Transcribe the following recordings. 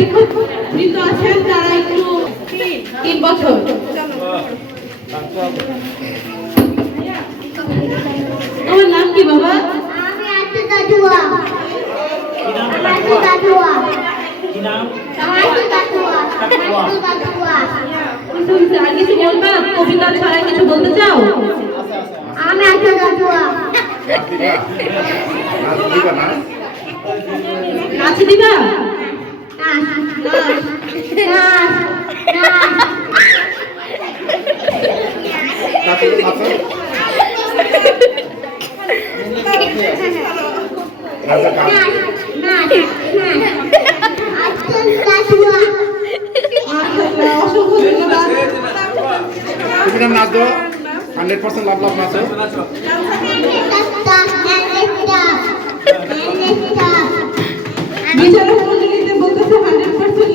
শিক্ষক বৃন্দ আছেন তারা একটু তিন বছর তোমার নাম কি বাবা আর কিছু বলবা কবিতা ছাড়া কিছু বলতে চাও আমি আছি দাদুয়া নাচ দিবা? নাচ হান্ড্রেড পার্সেন্ট লাভ লাভ নাচো বিচারক মন্ডলীতে বলতেছে হান্ড্রেড পার্সেন্ট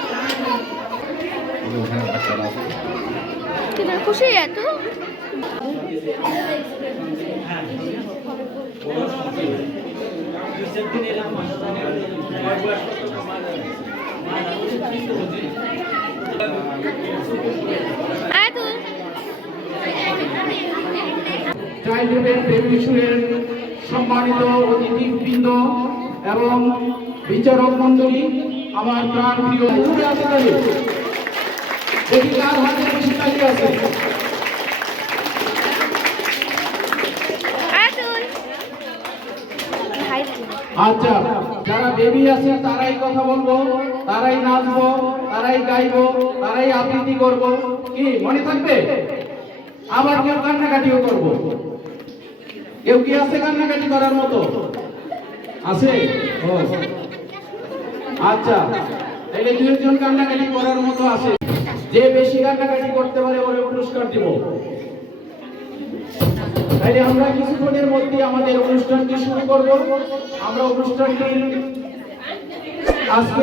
ওখানে বাচ্চারা খুশি এত সম্মানিত অতিথিবৃন্দ এবং বিচারক মন্ডলী আমার প্রাণ প্রিয় দেখি কার হাতে বেশি তালি আছে? আচ্ছা যারা বেবি আছে তারাই কথা বলব তারাই নাচবো তারাই গাইবো তারাই আবৃত্তি করব। কি মনে থাকবে? আবার কেউ কান্নাকাটিও করব? কেউ কি আছে কান্নাকাটি করার মতো? আছে? ও। আচ্ছা তাহলে দুইজন কান্নাকাটি করার মতো আছে। যে বেশি কান্নাকাটি করতে পারে, ওরে পুরস্কার দিব। তাইলে আমরা কিছুক্ষণের মধ্যে আমাদের অনুষ্ঠানটি শুরু করব। আমরা অনুষ্ঠানটি আজকে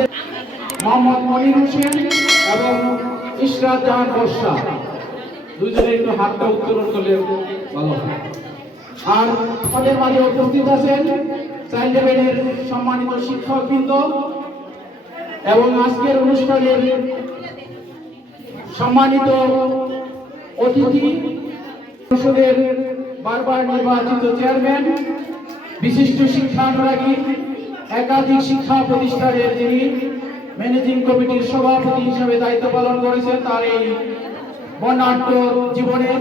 মোহাম্মদ মনির হোসেন এবং ইশরাত জাহান বর্ষা। দুজনে একটু হাতটা উত্তোলন করলে ভালো হয়। আর আমাদের মাঝে উপস্থিত আছেন চাইল্ড লেভেলের সম্মানিত শিক্ষকবৃন্দ এবং আজকের অনুষ্ঠানের সম্মানিত অতিথি সংসদের বারবার নির্বাচিত চেয়ারম্যান, বিশিষ্ট শিক্ষানুরাগী, একাধিক শিক্ষা প্রতিষ্ঠানের যিনি ম্যানেজিং কমিটির সভাপতি হিসেবে দায়িত্ব পালন করেছেন, তার এই বর্ণাঢ্য জীবনে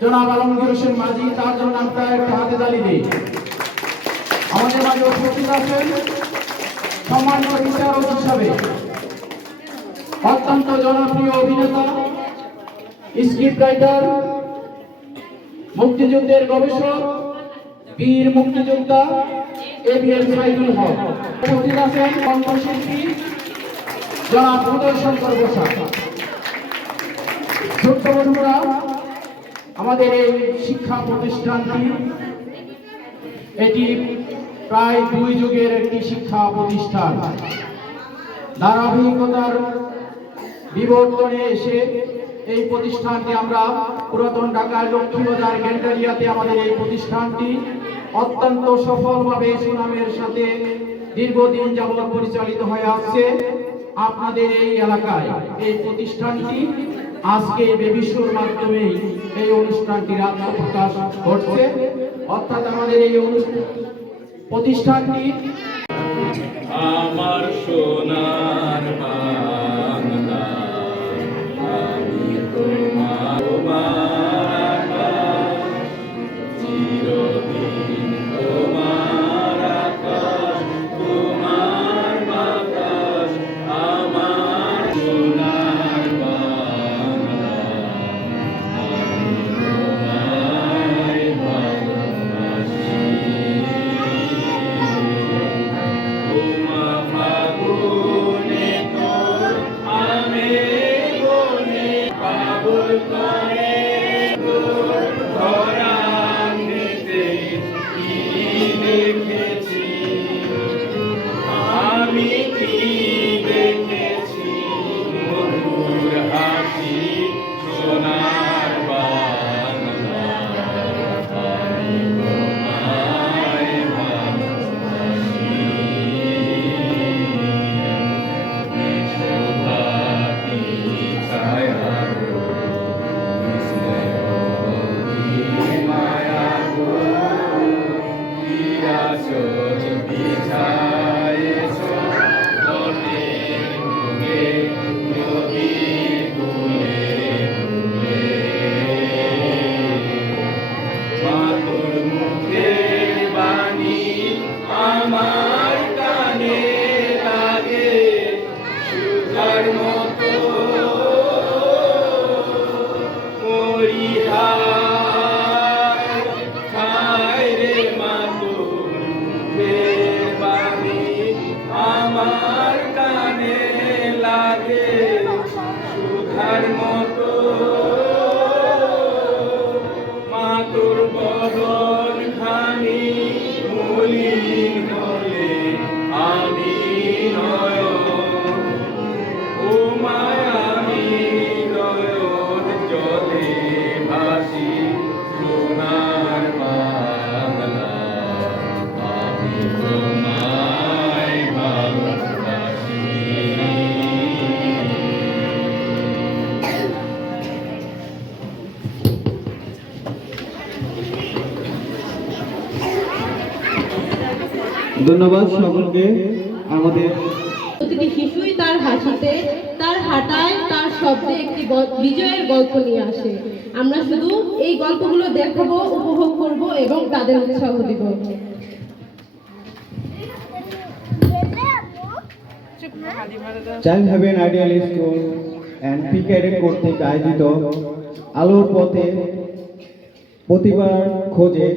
জনাব আলমগীর হোসেন মাঝি, তার জন্য আমরা একটা হাতে তালি দিই। আমাদের মাঝে উপস্থিত আছেন সম্মানিত বিচারক হিসাবে অত্যন্ত জনপ্রিয় অভিনেতা, স্ক্রিপ্ট রাইটার, মুক্তিযুদ্ধের গবেষক, বীর মুক্তিযোদ্ধা এ বি সাইদুল হক। উপস্থিত আছেন কণ্ঠশিল্পী জনাব উদয় শঙ্কর ছোট্ট বন্ধুরা, আমাদের এই শিক্ষা প্রতিষ্ঠানটি, এটি প্রায় দুই যুগের একটি শিক্ষা প্রতিষ্ঠান। ধারাবাহিকতার বিবর্তনে এসে এই প্রতিষ্ঠানটি আমরা পুরাতন ঢাকার লক্ষ্মীবাজার গ্যান্ডারিয়াতে আমাদের এই প্রতিষ্ঠানটি অত্যন্ত সফলভাবে সুনামের সাথে দীর্ঘদিন যাবৎ পরিচালিত হয়ে আসছে। আপনাদের এই এলাকায় এই প্রতিষ্ঠানটি আজকে বেবিশুর মাধ্যমে এই অনুষ্ঠানটির আত্মপ্রকাশ ঘটছে। অর্থাৎ আমাদের এই অনুষ্ঠান প্রতিষ্ঠানটি আমার সোনার would not. লাগে সুধার মতো। ধন্যবাদ সকলকে। আমাদের প্রতিটি শিশুই তার হাসিতে তার হাঁটায় তার শব্দে একটি বিজয়ের গল্প নিয়ে আসে। আমরা শুধু এই গল্পগুলো দেখাবো উপভোগ করব এবং তাদের উৎসাহ দিব। Child haven ideal school and কর্তৃক আয়োজিত আলোর পথে প্রতিবার খোঁজে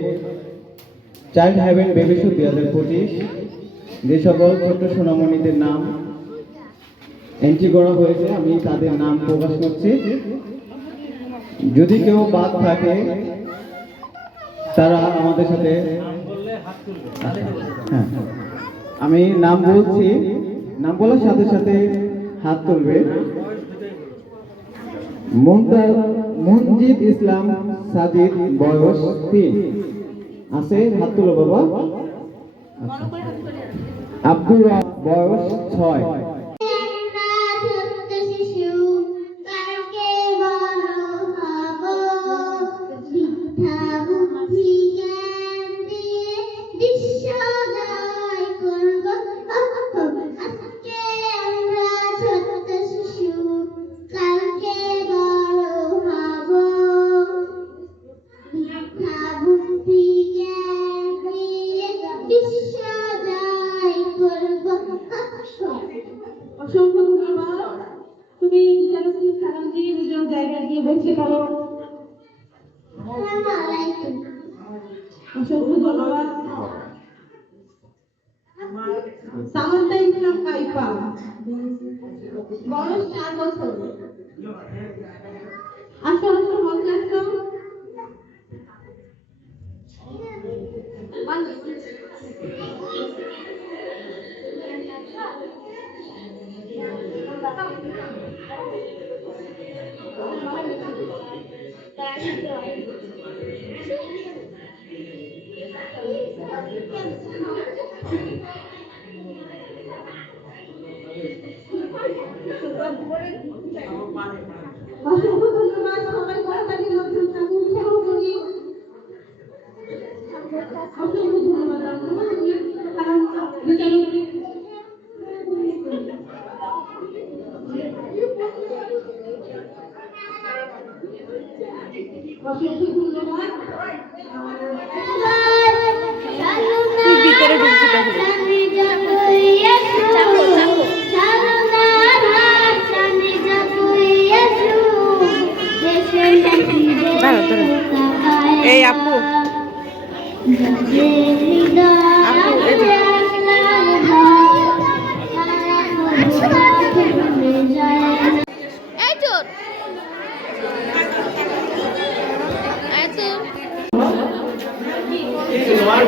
চাইল্ড হ্যাভেন বেবিসু দুই হাজার পঁচিশ। যে সকল ছোট্ট সোনামণিদের নাম এন্ট্রি করা হয়েছে, আমি তাদের নাম প্রকাশ করছি। যদি কেউ বাদ থাকে, তারা আমাদের সাথে হ্যাঁ আমি নাম বলছি, নাম বলার সাথে সাথে হাত তুলবে। মুমতাজ মনজিদ ইসলাম সাজিদ বয়স তিন। আছে? হাত তুলো বাবা। আচ্ছা। আব্দুল বয়স ছয়। পারো আসসালামু অসংখ্য ধন্যবাদ সামান্তা বয়স চার বছর। আসো আসো আসো I need.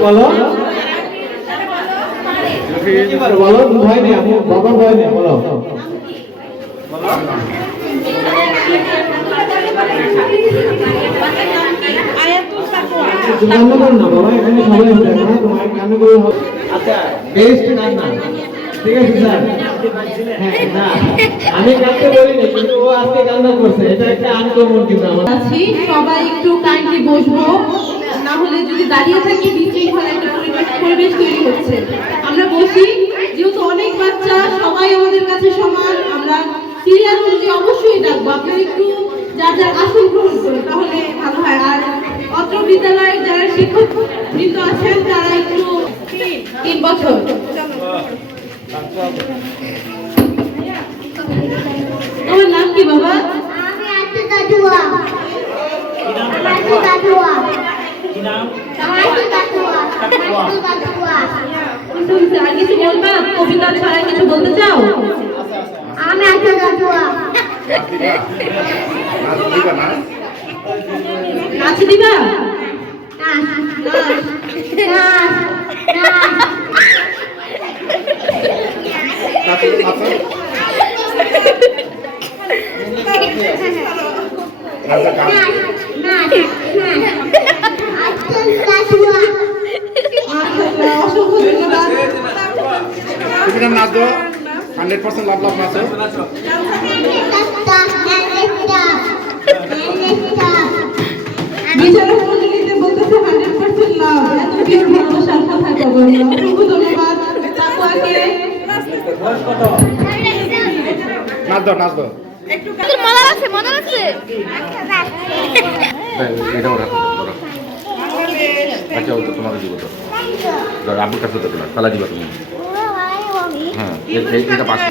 বলো। বলো ভয় নেই আমি বাবা ভয় নেই বলো। কান্না করো না বাবা এখানে সবাই আছে তোমার কান্না করে হবে আচ্ছা বেস্ট কান্না ঠিক আছে স্যার। হ্যাঁ আমি কাঁদতে বলিনি কিন্তু ও আজকে কান্না করছে এটা একটা আনকমন কিন্তু আমার। আছি সবাই একটু কাইন্ডলি বসবো। না হলে যদি দাঁড়িয়ে থাকি, বিশৃঙ্খলা একটা পরিবেশ তৈরি হচ্ছে। আমরা বসি যেহেতু অনেক বাচ্চা, সবাই আমাদের কাছে সমান, আমরা সিরিয়াল অনুযায়ী অবশ্যই ডাকবো। আপনারা একটু যার যার আসন গ্রহণ করুন, তাহলে ভালো হয়। আর অত্র বিদ্যালয়ের যারা শিক্ষক বৃন্দ আছেন, তারা একটু তিন বছর। তোমার নাম কি বাবা? আমি আছি আমি আছি শুনছে আর কিছু বলবা কবিতা ছাড়া কিছু বলতে চাও আমি আছি কাটুয়া নাচ দিবা না তুমি না নাচো হান্ড্রেড পার্সেন্ট লাভ লাভ নাচো। নাচ দাও নাচ দাও। তোর মজা লাগছে মজা লাগছে এটা ওরা। আচ্ছা ওটা তোমাকে দিব তো। ধরো, আব্বুর কাছে তো না তালা দিবা তুমি। হ্যাঁ এটা পাশে।